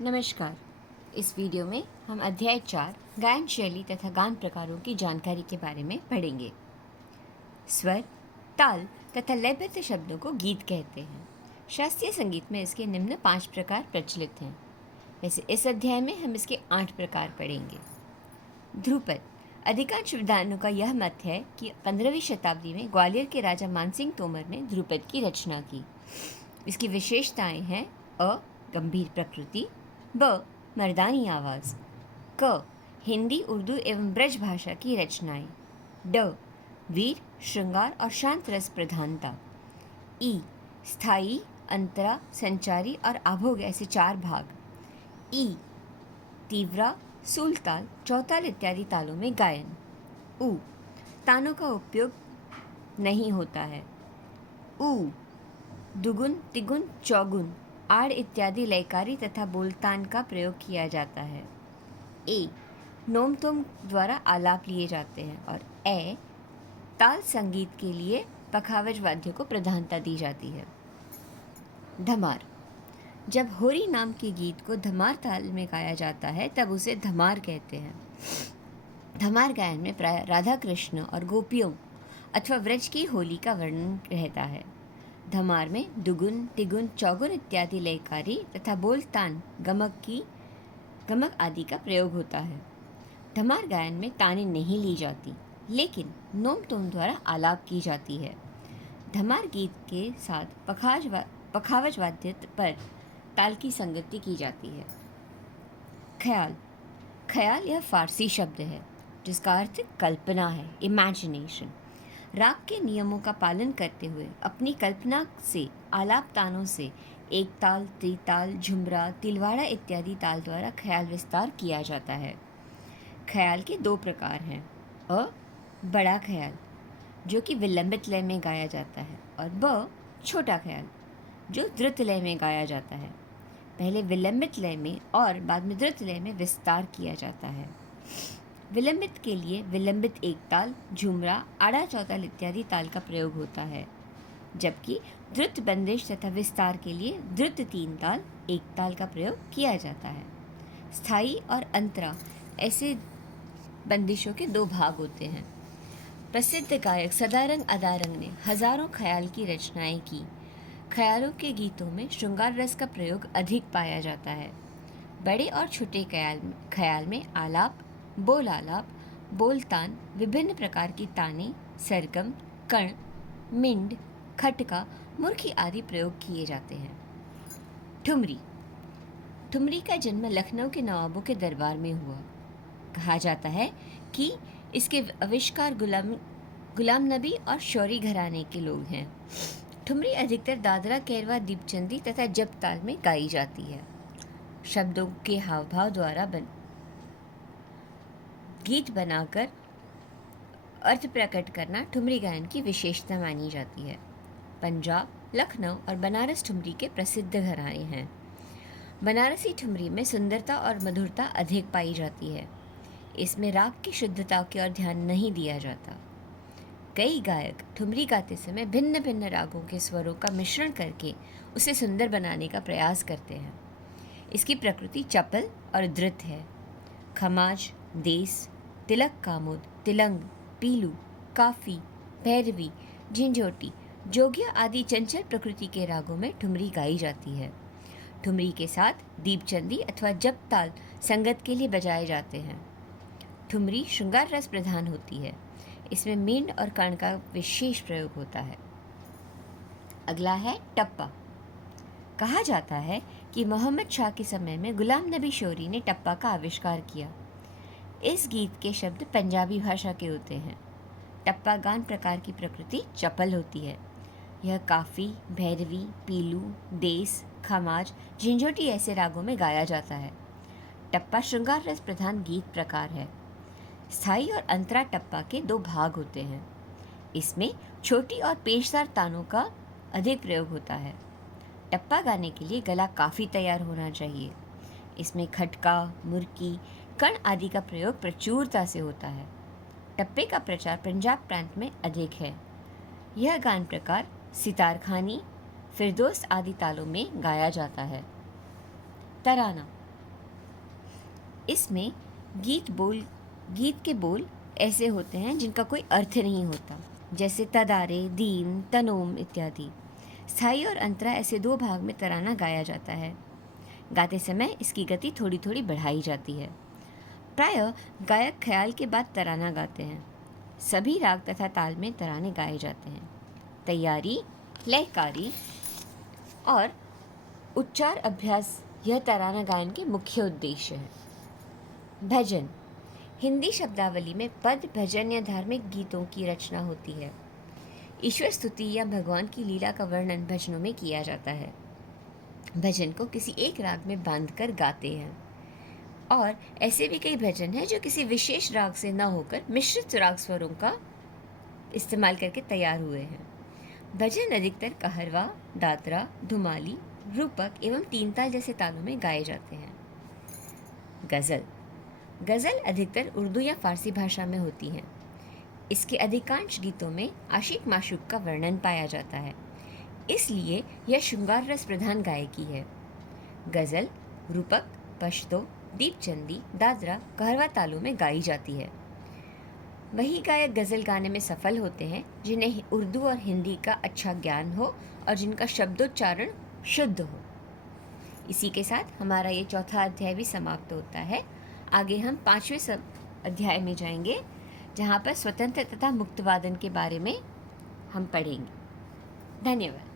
नमस्कार। इस वीडियो में हम अध्याय 4 गायन शैली तथा गान प्रकारों की जानकारी के बारे में पढ़ेंगे। स्वर, ताल तथा लयबद्ध शब्दों को गीत कहते हैं। शास्त्रीय संगीत में इसके निम्न 5 प्रकार प्रचलित हैं। वैसे इस अध्याय में हम इसके 8 प्रकार पढ़ेंगे। ध्रुपद। अधिकांश विद्वानों का यह मत है कि 15वीं शताब्दी में ग्वालियर के राजा मानसिंह तोमर ने ध्रुपद की रचना की। इसकी विशेषताएं हैं: अ. गंभीर प्रकृति, ब. मर्दानी आवाज़, क. हिंदी, उर्दू एवं ब्रज भाषा की रचनाएं, ड. वीर, श्रृंगार और शांत रस प्रधानता, ई. स्थायी, अंतरा, संचारी और आभोग ऐसे 4 भाग, ई. तीव्रा, सूलताल, चौताल इत्यादि तालों में गायन, उ. तानों का उपयोग नहीं होता है, उ. दुगुन, तिगुन, चौगुन, आड़ इत्यादि लयकारी तथा बोलतान का प्रयोग किया जाता है, ए. नोम तोम द्वारा आलाप लिए जाते हैं और ए. ताल संगीत के लिए पखावज वाद्य को प्रधानता दी जाती है। धमार। जब होरी नाम के गीत को धमार ताल में गाया जाता है तब उसे धमार कहते हैं। धमार गायन में प्राय राधा कृष्ण और गोपियों अथवा व्रज की होली का वर्णन रहता है। धमार में दुगुन, तिगुन, चौगुन इत्यादि लयकारी तथा बोलतान, गमक आदि का प्रयोग होता है। धमार गायन में तानें नहीं ली जाती, लेकिन नोम तोम द्वारा आलाप की जाती है। धमार गीत के साथ पखावज वाद्य पर ताल की संगति की जाती है। ख्याल। ख्याल यह फारसी शब्द है जिसका अर्थ कल्पना है, इमेजिनेशन। राग के नियमों का पालन करते हुए अपनी कल्पना से आलाप तानों से एक ताल, त्रिताल, झुमरा, तिलवाड़ा इत्यादि ताल द्वारा ख्याल विस्तार किया जाता है। ख्याल के 2 प्रकार हैं: अ. बड़ा ख्याल जो कि विलंबित लय में गाया जाता है, और ब. छोटा ख्याल जो द्रुत लय में गाया जाता है। पहले विलंबित लय में और बाद में द्रुत लय में विस्तार किया जाता है। विलंबित के लिए विलंबित एक ताल, झुमरा, आड़ा चौताल इत्यादि ताल का प्रयोग होता है, जबकि द्रुत बंदिश तथा विस्तार के लिए द्रुत 3 ताल, एक ताल का प्रयोग किया जाता है। स्थायी और अंतरा ऐसे बंदिशों के 2 भाग होते हैं। प्रसिद्ध गायक सदारंग अदारंग ने हजारों ख्याल की रचनाएं की। ख्यालों के गीतों में श्रृंगार रस का प्रयोग अधिक पाया जाता है। बड़े और छोटे ख्याल में आलाप, बोल आलाप, बोलतान, विभिन्न प्रकार की ताने, सरगम, कण, मिंड, खटका, मुर्खी आदि प्रयोग किए जाते हैं। ठुमरी। ठुमरी का जन्म लखनऊ के नवाबों के दरबार में हुआ। कहा जाता है कि इसके आविष्कार गुलाम नबी और शौरी घराने के लोग हैं। ठुमरी अधिकतर दादरा, कैरवा, दीपचंदी तथा जप ताल में गाई जाती है। शब्दों के हाव भाव द्वारा गीत बनाकर अर्थ प्रकट करना ठुमरी गायन की विशेषता मानी जाती है। पंजाब, लखनऊ और बनारस ठुमरी के प्रसिद्ध घराने हैं। बनारसी ठुमरी में सुंदरता और मधुरता अधिक पाई जाती है। इसमें राग की शुद्धता की ओर ध्यान नहीं दिया जाता। कई गायक ठुमरी गाते समय भिन्न भिन्न रागों के स्वरों का मिश्रण करके उसे सुंदर बनाने का प्रयास करते हैं। इसकी प्रकृति चपल और द्रुत है। खमाज, देस, तिलक कामुद, तिलंग, पीलू, काफी, भैरवी, झिंझोटी, जोगिया आदि चंचल प्रकृति के रागों में ठुमरी गाई जाती है। ठुमरी के साथ दीपचंदी अथवा जप ताल संगत के लिए बजाए जाते हैं। ठुमरी श्रृंगार रस प्रधान होती है। इसमें मींड और कर्ण का विशेष प्रयोग होता है। अगला है टप्पा। कहा जाता है कि मोहम्मद शाह के समय में गुलाम नबी शौरी ने टप्पा का आविष्कार किया। इस गीत के शब्द पंजाबी भाषा के होते हैं। टप्पा गान प्रकार की प्रकृति चपल होती है। यह काफ़ी, भैरवी, पीलू, देस, खमाज, झिंझोटी ऐसे रागों में गाया जाता है। टप्पा श्रृंगार रस प्रधान गीत प्रकार है। स्थायी और अंतरा टप्पा के 2 भाग होते हैं। इसमें छोटी और पेशदार तानों का अधिक प्रयोग होता है। टप्पा गाने के लिए गला काफ़ी तैयार होना चाहिए। इसमें खटका, मुर्की, कण आदि का प्रयोग प्रचुरता से होता है। टप्पे का प्रचार पंजाब प्रांत में अधिक है। यह गान प्रकार सितारखानी, फिरदौस आदि तालों में गाया जाता है। तराना। इसमें गीत के बोल ऐसे होते हैं जिनका कोई अर्थ नहीं होता, जैसे तदारे, दीन, तनोम इत्यादि। स्थाई और अंतरा ऐसे दो भाग में तराना गाया जाता है। गाते समय इसकी गति थोड़ी थोड़ी बढ़ाई जाती है। प्रायः गायक ख्याल के बाद तराना गाते हैं। सभी राग तथा ताल में तराने गाए जाते हैं। तैयारी, लयकारी और उच्चार अभ्यास यह तराना गायन के मुख्य उद्देश्य है। भजन हिंदी शब्दावली में पद, भजन या धार्मिक गीतों की रचना होती है। ईश्वर स्तुति या भगवान की लीला का वर्णन भजनों में किया जाता है। भजन को किसी एक राग में बांधकर गाते हैं, और ऐसे भी कई भजन हैं जो किसी विशेष राग से न होकर मिश्रित राग स्वरों का इस्तेमाल करके तैयार हुए हैं। भजन अधिकतर कहरवा, दादरा, धुमाली, रूपक एवं तीन ताल जैसे तालों में गाए जाते हैं। गज़ल अधिकतर उर्दू या फारसी भाषा में होती हैं। इसके अधिकांश गीतों में आशिक माशूक का वर्णन पाया जाता है, इसलिए यह श्रृंगार रस प्रधान गायकी है। गज़ल रूपक, पश्तो, दीपचंदी, दादरा, कहरवा तालों में गाई जाती है। वही गायक गज़ल गाने में सफल होते हैं जिन्हें उर्दू और हिंदी का अच्छा ज्ञान हो और जिनका शब्दोच्चारण शुद्ध हो। इसी के साथ हमारा ये चौथा अध्याय भी समाप्त होता है। आगे हम 5वें अध्याय में जाएंगे, जहाँ पर स्वतंत्र तथा मुक्त वादन के बारे में हम पढ़ेंगे। धन्यवाद।